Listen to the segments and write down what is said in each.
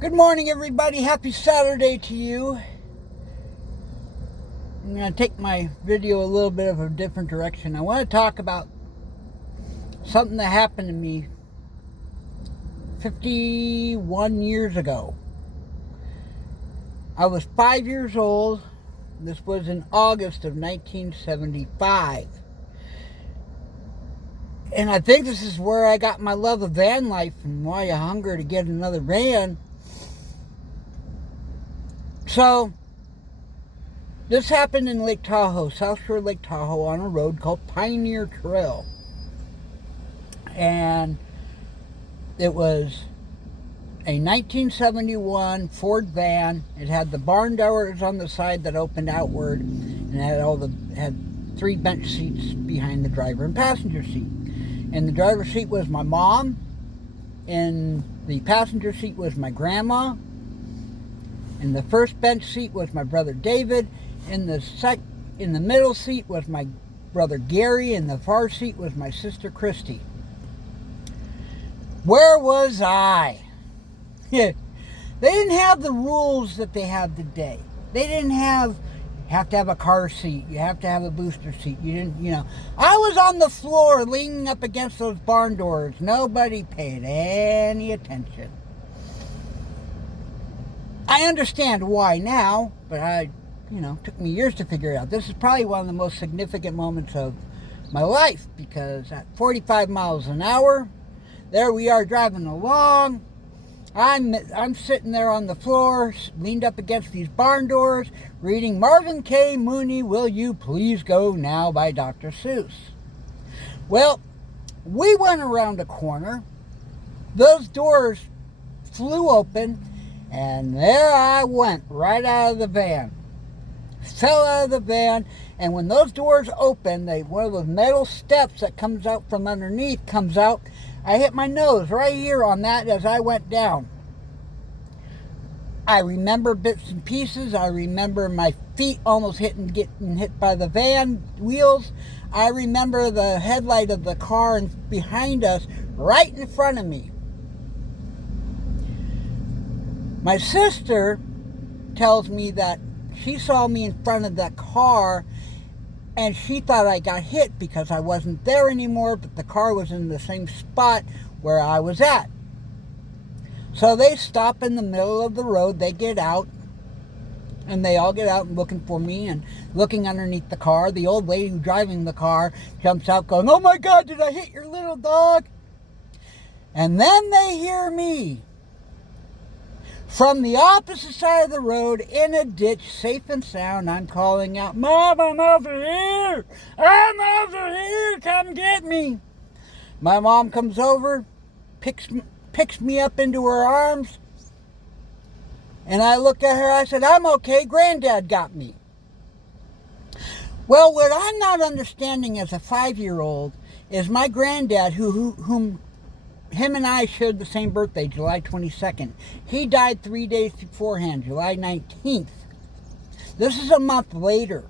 Good morning, everybody. Happy Saturday to you. I'm going to take my video a little bit of a different direction. I want to talk about something that happened to me 51 years ago. I was 5 years old. This was in August of 1975. And I think this is where I got my love of van life and why I hunger to get another van. So, this happened in Lake Tahoe, South Shore Lake Tahoe, on a road called Pioneer Trail. And it was a 1971 Ford van. It had the barn doors on the side that opened outward, and it had 3 bench seats behind the driver and passenger seat. In the driver's seat was my mom. In the passenger seat was my grandma. In the first bench seat was my brother David. In the middle seat was my brother Gary. In the far seat was my sister Christy. Where was I? They didn't have the rules that they have today. They didn't have, you have to have a car seat, you have to have a booster seat. I was on the floor leaning up against those barn doors. Nobody paid any attention. I understand why now, but it took me years to figure it out. This is probably one of the most significant moments of my life, because at 45 miles an hour, there we are driving along. I'm sitting there on the floor, leaned up against these barn doors, reading Marvin K. Mooney, Will You Please Go Now by Dr. Seuss. Well, we went around a corner. Those doors flew open, and there I went, right out of the van. Fell out of the van, and when those doors open, one of those metal steps that comes out from underneath comes out. I hit my nose right here on that as I went down. I remember bits and pieces. I remember my feet almost getting hit by the van wheels. I remember the headlight of the car behind us right in front of me. My sister tells me that she saw me in front of that car, and she thought I got hit because I wasn't there anymore, but the car was in the same spot where I was at. So they stop in the middle of the road, they get out, and they all get out and looking for me and looking underneath the car. The old lady who's driving the car jumps out going, "Oh my God, did I hit your little dog?" And then they hear me from the opposite side of the road, in a ditch, safe and sound. I'm calling out, "Mom, I'm over here! I'm over here! Come get me!" My mom comes over, picks me up into her arms, and I look at her, I said, "I'm okay, Granddad got me." Well, what I'm not understanding as a 5-year-old is my granddad, whom him and I shared the same birthday, July 22nd. He died 3 days beforehand, July 19th. This is a month later.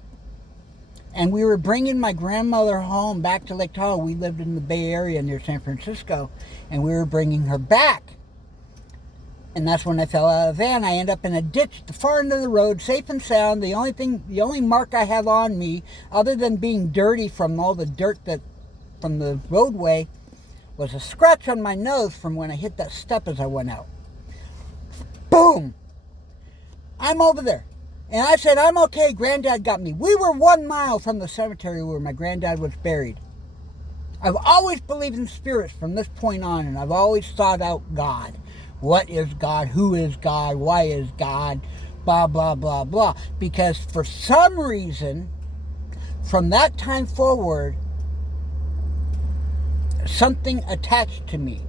And we were bringing my grandmother home back to Lake Tahoe. We lived in the Bay Area near San Francisco. And we were bringing her back. And that's when I fell out of the van. I ended up in a ditch at the far end of the road, safe and sound. The only mark I have on me, other than being dirty from all the dirt from the roadway, was a scratch on my nose from when I hit that step as I went out. Boom! I'm over there. And I said, "I'm okay, Granddad got me." We were 1 mile from the cemetery where my granddad was buried. I've always believed in spirits from this point on, and I've always sought out God. What is God? Who is God? Why is God? Blah, blah, blah, blah. Because for some reason, from that time forward, something attached to me,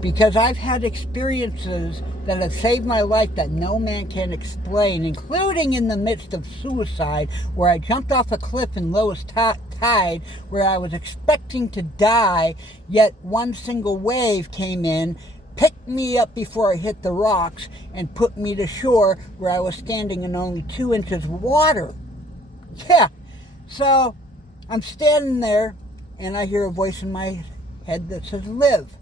because I've had experiences that have saved my life that no man can explain, including in the midst of suicide, where I jumped off a cliff in lowest tide, where I was expecting to die, yet one single wave came in, picked me up before I hit the rocks, and put me to shore, where I was standing in only 2 inches of water. Yeah, so I'm standing there, and I hear a voice in my head that says, "Live."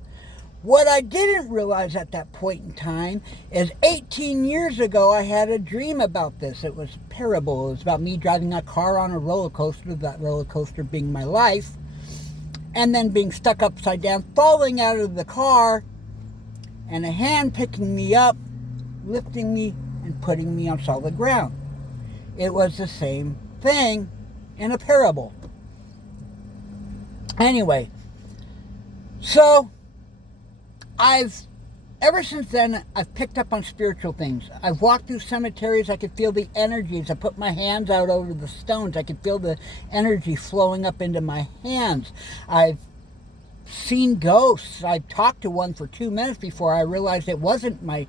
What I didn't realize at that point in time is 18 years ago I had a dream about this. It was a parable. It was about me driving a car on a roller coaster, that roller coaster being my life, and then being stuck upside down, falling out of the car, and a hand picking me up, lifting me, and putting me on solid ground. It was the same thing in a parable. Anyway, so ever since then, I've picked up on spiritual things. I've walked through cemeteries. I could feel the energies. I put my hands out over the stones. I could feel the energy flowing up into my hands. I've seen ghosts. I talked to one for 2 minutes before I realized it wasn't my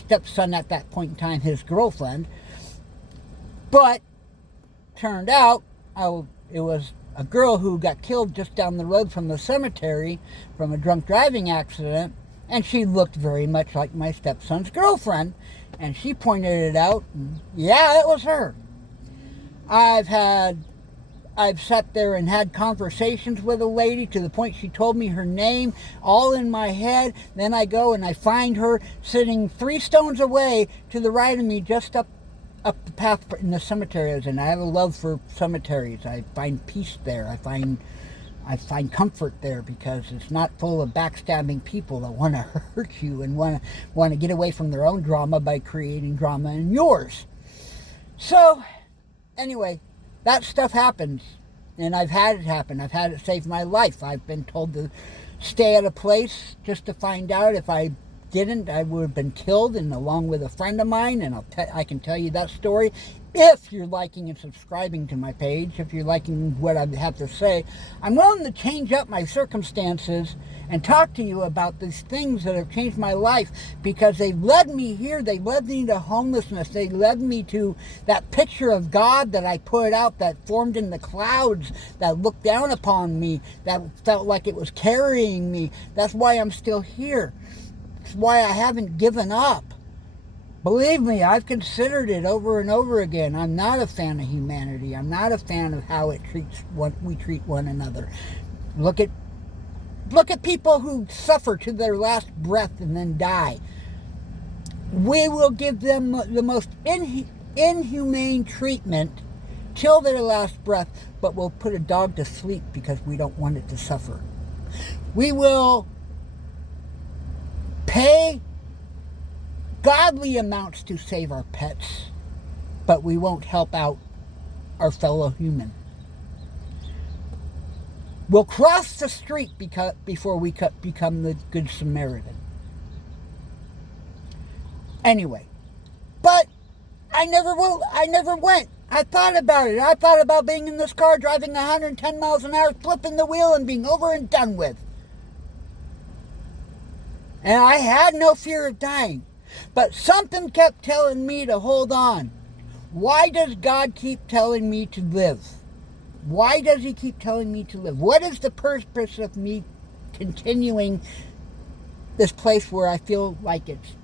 stepson at that point in time, his girlfriend. But turned out it was a girl who got killed just down the road from the cemetery from a drunk driving accident, and she looked very much like my stepson's girlfriend, and she pointed it out, and yeah, it was her. I've sat there and had conversations with a lady to the point she told me her name, all in my head. Then I go and I find her sitting 3 stones away to the right of me, just up the path in the cemetery. And I have a love for cemeteries. I find peace there. I find comfort there because it's not full of backstabbing people that want to hurt you and want to get away from their own drama by creating drama in yours. So, anyway, that stuff happens, and I've had it happen. I've had it save my life. I've been told to stay at a place just to find out. If I didn't, I would have been killed, and along with a friend of mine, and I can tell you that story. If you're liking and subscribing to my page, if you're liking what I have to say, I'm willing to change up my circumstances and talk to you about these things that have changed my life, because they've led me here. They led me to homelessness. They led me to that picture of God that I put out, that formed in the clouds, that looked down upon me, that felt like it was carrying me. That's why I'm still here. That's why I haven't given up. Believe me, I've considered it over and over again. I'm not a fan of humanity. I'm not a fan of how we treat one another. Look at people who suffer to their last breath and then die. We will give them the most inhumane treatment till their last breath, but we'll put a dog to sleep because we don't want it to suffer. We will pay godly amounts to save our pets, but we won't help out our fellow human. We'll cross the street before we become the Good Samaritan. Anyway, but I never went. I thought about it. I thought about being in this car driving 110 miles an hour, flipping the wheel and being over and done with. And I had no fear of dying. But something kept telling me to hold on. Why does God keep telling me to live? Why does he keep telling me to live? What is the purpose of me continuing this place where I feel like it's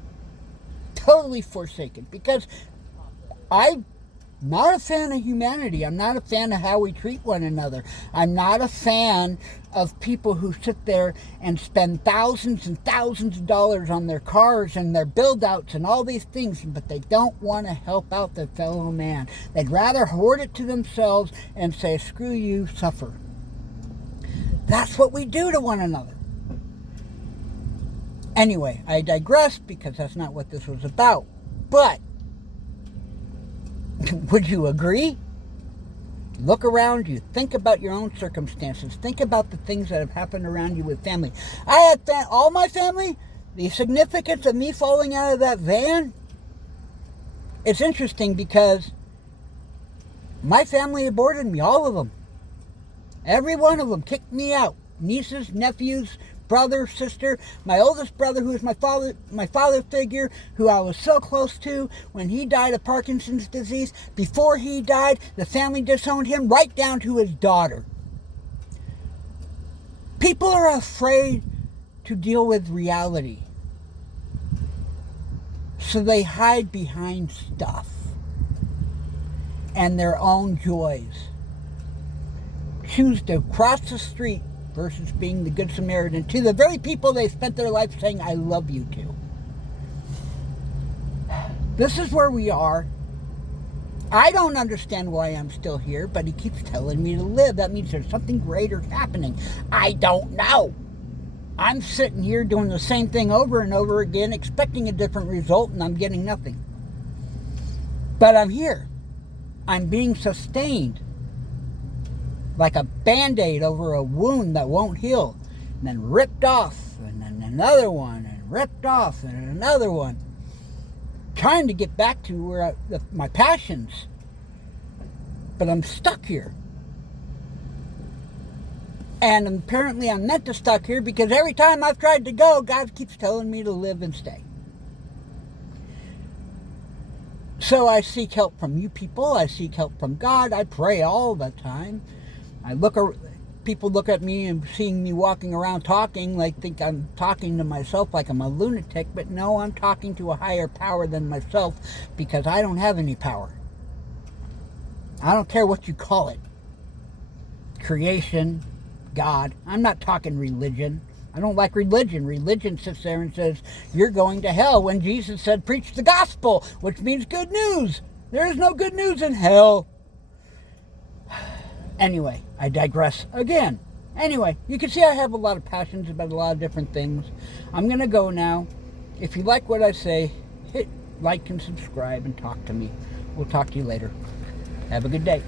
totally forsaken? Because I'm not a fan of humanity. I'm not a fan of how we treat one another. I'm not a fan of people who sit there and spend thousands and thousands of dollars on their cars and their build-outs and all these things, but they don't want to help out their fellow man. They'd rather hoard it to themselves and say, screw you, suffer. That's what we do to one another. Anyway, I digress because that's not what this was about. But would you agree? Look around you. Think about your own circumstances. Think about the things that have happened around you with family. I had all my family. The significance of me falling out of that van. It's interesting because my family aborted me. All of them. Every one of them kicked me out. Nieces, nephews, brother, sister, my oldest brother, who was my father figure, who I was so close to when he died of Parkinson's disease. Before he died, the family disowned him, right down to his daughter. People are afraid to deal with reality, so they hide behind stuff and their own joys. Choose to cross the street versus being the Good Samaritan to the very people they spent their life saying, I love you to. This is where we are. I don't understand why I'm still here, but he keeps telling me to live. That means there's something greater happening. I don't know. I'm sitting here doing the same thing over and over again, expecting a different result, and I'm getting nothing. But I'm here. I'm being sustained like a Band-Aid over a wound that won't heal, and then ripped off, and then another one, and ripped off, and another one. Trying to get back to where my passions, but I'm stuck here. And apparently I'm meant to stuck here because every time I've tried to go, God keeps telling me to live and stay. So I seek help from you people. I seek help from God. I pray all the time. People look at me and seeing me walking around talking, like think I'm talking to myself like I'm a lunatic, but no, I'm talking to a higher power than myself because I don't have any power. I don't care what you call it. Creation, God. I'm not talking religion. I don't like religion. Religion sits there and says, you're going to hell, when Jesus said, preach the gospel, which means good news. There is no good news in hell. Anyway, I digress again. Anyway, you can see I have a lot of passions about a lot of different things. I'm going to go now. If you like what I say, hit like and subscribe and talk to me. We'll talk to you later. Have a good day.